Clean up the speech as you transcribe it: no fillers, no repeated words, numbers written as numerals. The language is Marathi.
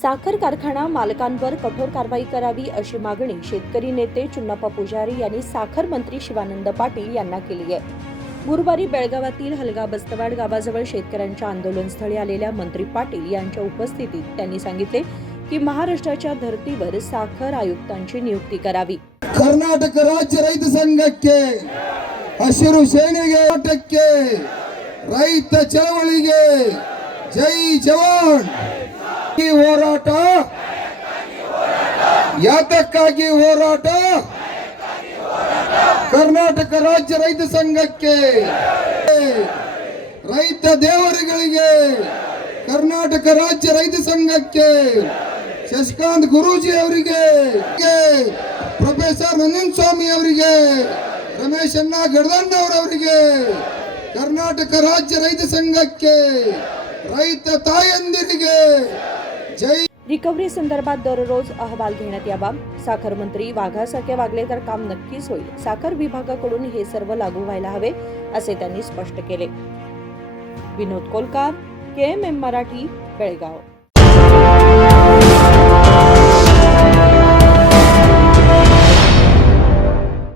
साखर कारखाना मालकांवर कठोर कारवाई करावी अशी मागणी शेतकरी नेते चुन्नाप्पा पुजारी यांनी साखर मंत्री शिवानंद पाटील यांना केली आहे। गुरुवारी बेळगावातील हलगा बस्तवाड गावाजवळ शेतकऱ्यांच्या आंदोलनस्थळी आलेल्या मंत्री पाटील यांच्या उपस्थितीत त्यांनी सांगितले की महाराष्ट्राच्या धर्तीवर साखर आयुक्तांची नियुक्ती करावी। कर्नाटक राज्य रೈತ ಸಂಘಕ್ಕೆ ಹಸಿರು ಸೇನೆಗೆ ಹೋರಾಟಕ್ಕೆ ರೈತ ಚಳವಳಿಗೆ ಜೈ ಜವಾನ್ ಈ ಹೋರಾಟ ಯಾತಕ್ಕಾಗಿ ಹೋರಾಟ ಕರ್ನಾಟಕ ರಾಜ್ಯ ರೈತ ಸಂಘಕ್ಕೆ ರೈತ ದೇವರುಗಳಿಗೆ ಕರ್ನಾಟಕ ರಾಜ್ಯ ರೈತ ಸಂಘಕ್ಕೆ ಶಶಿಕಾಂತ್ ಗುರೂಜಿ ಅವರಿಗೆ ಪ್ರೊಫೆಸರ್ ನಂದನ್ ಸ್ವಾಮಿ ಅವರಿಗೆ ರಮೇಶ್ ಅಣ್ಣ ಗಡದಣ್ಣವರವರಿಗೆ ಕರ್ನಾಟಕ ರಾಜ್ಯ ರೈತ ಸಂಘಕ್ಕೆ ರೈತ तायंदिರಿಗೆ जय। रिकव्हरी संदर्भात दररोज अहवाल घेण्यात यावा। साखर मंत्री वाघासारखे वागले तर काम नक्कीच होईल। साखर विभागाकडून हे सर्व लागू व्हायला हवे असे त्यांनी स्पष्ट केले। विनोद कोलकार, KMM मराठी, बेळगाव।